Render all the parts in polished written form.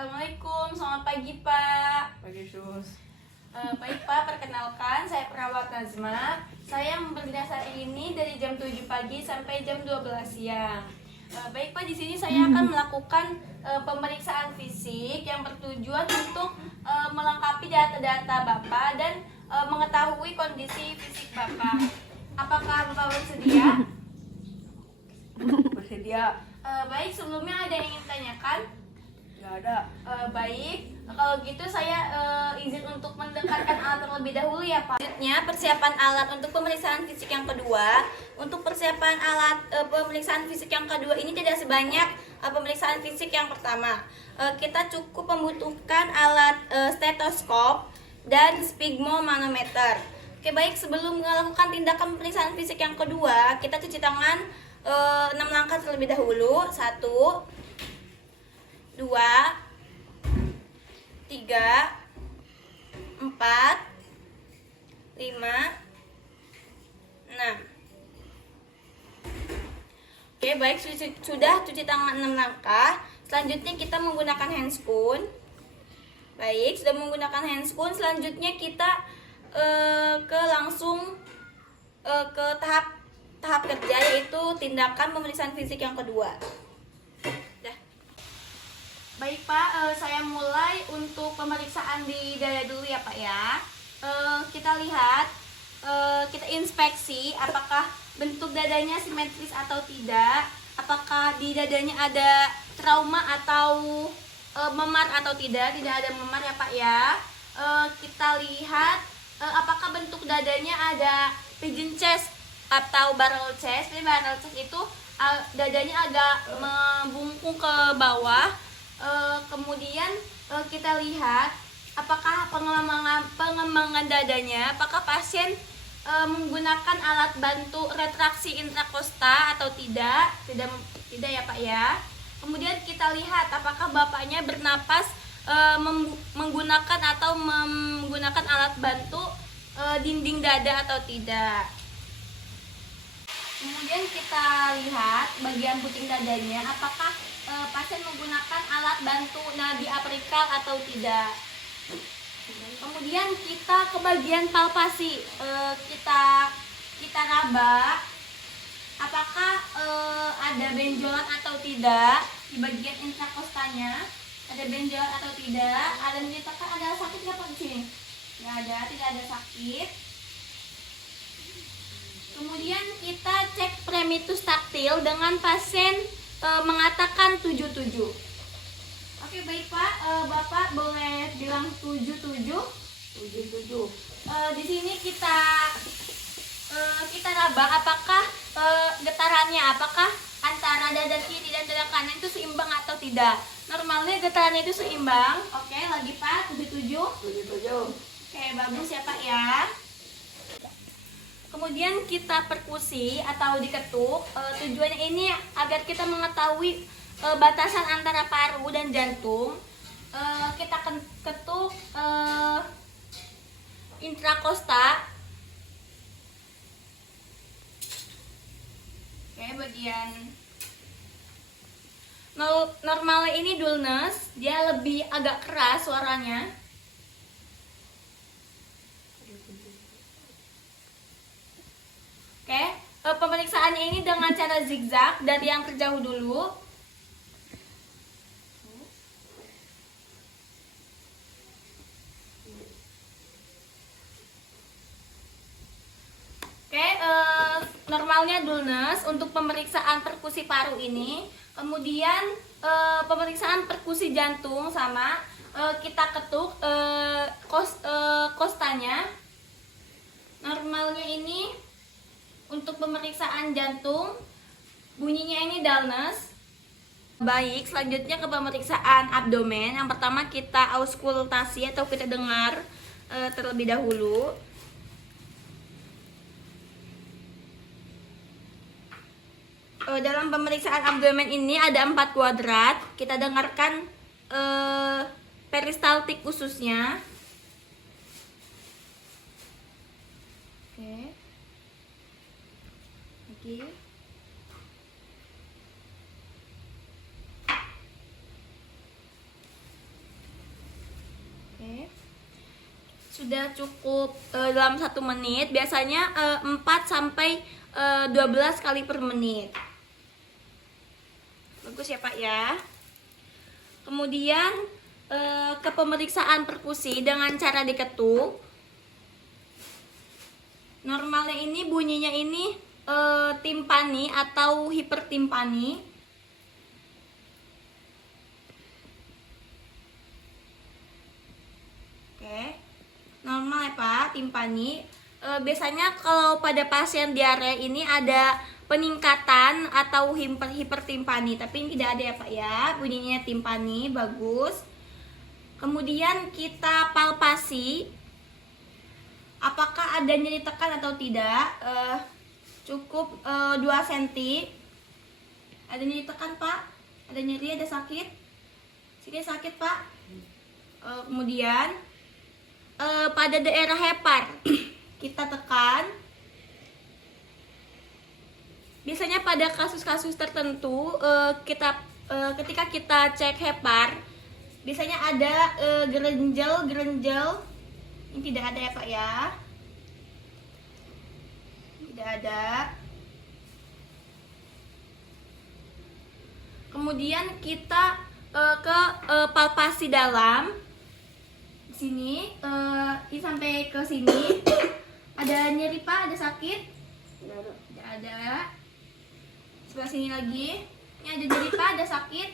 Assalamualaikum, selamat pagi Pak. Pagi Sus. Baik Pak, perkenalkan saya perawat Nazma. Saya berdinas hari ini dari jam 7 pagi sampai jam 12 siang. Baik Pak, di sini saya akan melakukan pemeriksaan fisik yang bertujuan untuk melengkapi data-data Bapak dan mengetahui kondisi fisik Bapak. Apakah Bapak bersedia? Bersedia? Baik, sebelumnya ada yang ingin tanyakan? Nggak ada. Baik, kalau gitu saya izin untuk mendekatkan alat terlebih dahulu ya Pak. Selanjutnya persiapan alat untuk pemeriksaan fisik yang kedua. Untuk persiapan alat pemeriksaan fisik yang kedua ini tidak sebanyak pemeriksaan fisik yang pertama. Kita cukup membutuhkan alat stetoskop dan sphygmomanometer. Oke baik, sebelum melakukan tindakan pemeriksaan fisik yang kedua, kita cuci tangan 6 langkah terlebih dahulu. 1 2 3 4 5 6. Oke baik, sudah cuci tangan 6 langkah. Selanjutnya kita menggunakan handscoon. Baik, sudah menggunakan handscoon. Selanjutnya kita langsung ke tahap kerja, yaitu tindakan pemeriksaan fisik yang kedua. Baik Pak, saya mulai untuk pemeriksaan di dada dulu ya Pak ya. Kita lihat, kita inspeksi apakah bentuk dadanya simetris atau tidak. Apakah di dadanya ada trauma atau memar atau tidak. Tidak ada memar ya Pak ya. Kita lihat apakah bentuk dadanya ada pigeon chest atau barrel chest. Jadi barrel chest itu dadanya agak membungkuk ke bawah. Kemudian kita lihat apakah pengembangan dadanya, apakah pasien menggunakan alat bantu retraksi intrakosta atau tidak ya Pak ya. Kemudian kita lihat apakah bapaknya bernapas menggunakan alat bantu dinding dada atau tidak. Kemudian kita lihat bagian puting dadanya, apakah pasien menggunakan alat bantu nadi aprikal atau tidak. Kemudian kita ke bagian palpasi, kita raba apakah ada benjolan atau tidak di bagian intrakostanya, ada benjolan atau tidak, ada menyatakan ada sakit nggak Pak di sini? Nggak ada, tidak ada sakit. Kemudian kita cek premitus taktil dengan pasien mengatakan 77. Oke baik Pak, Bapak boleh bilang 77. Di sini kita raba apakah getarannya, apakah antara dada kiri dan dada kanan itu seimbang atau tidak. Normalnya getarannya itu seimbang. Oke, lagi Pak, 77. Oke, bagus ya Pak ya. Kemudian kita perkusi atau diketuk. Tujuannya ini agar kita mengetahui batasan antara paru dan jantung. Kita ketuk intrakosta. Oke, bagian normalnya ini dullness, dia lebih agak keras suaranya. Oke, pemeriksaannya ini dengan cara zigzag dari yang terjauh dulu. Oke, normalnya dullness untuk pemeriksaan perkusi paru ini. Kemudian pemeriksaan perkusi jantung sama, kita ketuk kostanya. Normalnya ini untuk pemeriksaan jantung, bunyinya ini dullness. Baik, selanjutnya ke pemeriksaan abdomen. Yang pertama kita auskultasi atau kita dengar terlebih dahulu. Dalam pemeriksaan abdomen ini ada 4 kuadrat. Kita dengarkan peristaltik ususnya. Oke. sudah cukup dalam 1 menit. Biasanya 4 sampai 12 kali per menit. Bagus ya Pak ya. Kemudian ke pemeriksaan perkusi dengan cara diketuk. Normalnya ini bunyinya ini timpani atau hipertimpani. Oke, normal ya Pak, timpani. Biasanya kalau pada pasien diare ini ada peningkatan atau hipertimpani, tapi ini tidak ada ya Pak ya. Bunyinya timpani, bagus. Kemudian kita palpasi, apakah ada nyeri tekan atau tidak. Cukup 2 cm. Ada nyeri tekan Pak? Ada nyeri, ada sakit? Sini sakit Pak? Kemudian pada daerah hepar kita tekan. Biasanya pada kasus-kasus tertentu ketika kita cek hepar, biasanya ada gerenjel. Ini tidak ada ya Pak ya. Tidak ada. Kemudian kita ke palpasi dalam. Sini sampai ke sini. Ada nyeri Pak? Ada sakit? Tidak ada. Sebelah sini lagi. Ini ada nyeri Pak? Ada sakit?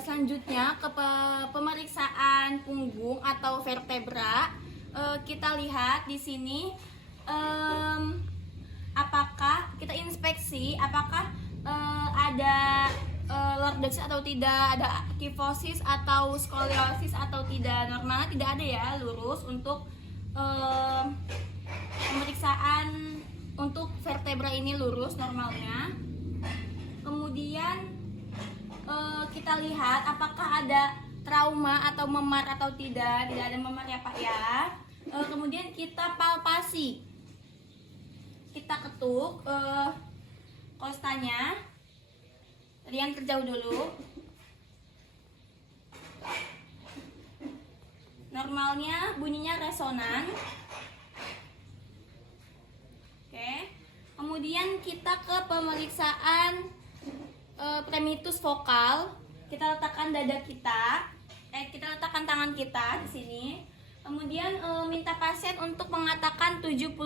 Selanjutnya ke pemeriksaan punggung atau vertebra. Kita lihat di sini apakah kita inspeksi apakah ada lordosis atau tidak, ada kifosis atau skoliosis atau tidak. Normalnya tidak ada ya, lurus untuk pemeriksaan untuk vertebra ini lurus normalnya. Kemudian kita lihat apakah ada trauma atau memar atau tidak. Tidak ada memar ya Pak ya. Kemudian kita palpasi, kita ketuk kostanya. Rian terjauh dulu. Normalnya bunyinya resonan. Oke. Kemudian kita ke pemeriksaan premitus vokal. Kita letakkan dada kita. Kita letakkan tangan kita di sini. Kemudian minta pasien untuk mengatakan 77.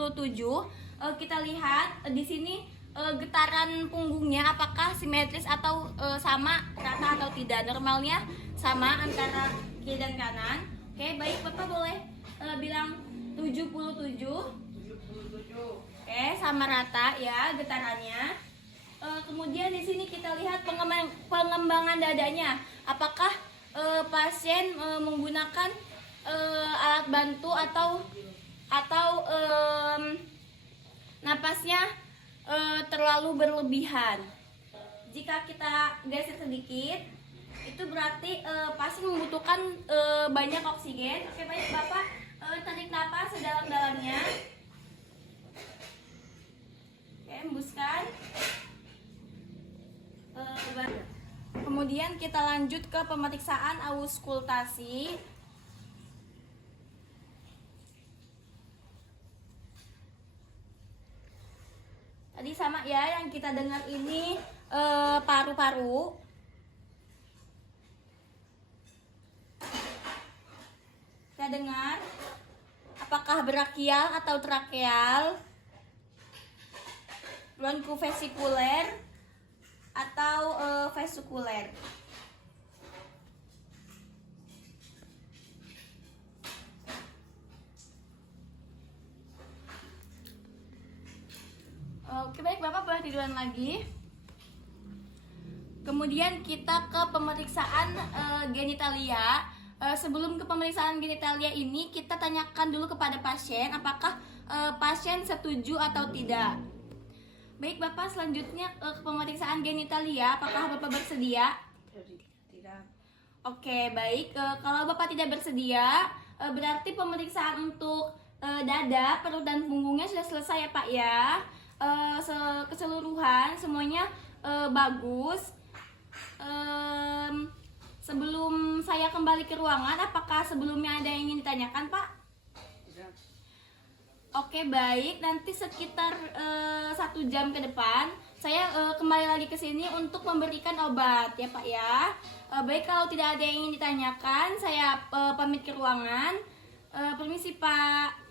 Kita lihat di sini getaran punggungnya apakah simetris atau sama rata atau tidak. Normalnya sama antara kiri dan kanan. Oke, baik Bapak boleh bilang 77. Oke, sama rata ya getarannya. Kemudian di sini kita lihat pengembangan dadanya. Apakah pasien menggunakan alat bantu atau napasnya terlalu berlebihan. Jika kita geser sedikit, itu berarti pasien membutuhkan banyak oksigen. Oke, baik Bapak tarik napas sedalam-dalamnya. Oke, hembuskan. Kemudian kita lanjut ke pemeriksaan auskultasi. Tadi sama ya yang kita dengar ini paru-paru. Kita dengar apakah brachial atau trakeal, bronkuvesikuler atau vesikuler. Oke, baik Bapak boleh tiduran lagi. Kemudian kita ke pemeriksaan genitalia. Sebelum ke pemeriksaan genitalia ini kita tanyakan dulu kepada pasien apakah pasien setuju atau tidak. Baik Bapak, selanjutnya ke pemeriksaan genitalia. Apakah Bapak bersedia? Tidak. Oke, baik. Kalau Bapak tidak bersedia, berarti pemeriksaan untuk dada, perut dan punggungnya sudah selesai ya Pak ya. Keseluruhan semuanya bagus. Sebelum saya kembali ke ruangan, apakah sebelumnya ada yang ingin ditanyakan Pak? Tidak. Oke, baik. Nanti sekitar 1 jam ke depan, saya kembali lagi ke sini untuk memberikan obat ya Pak ya. Baik, kalau tidak ada yang ingin ditanyakan, saya pamit ke ruangan. Permisi Pak.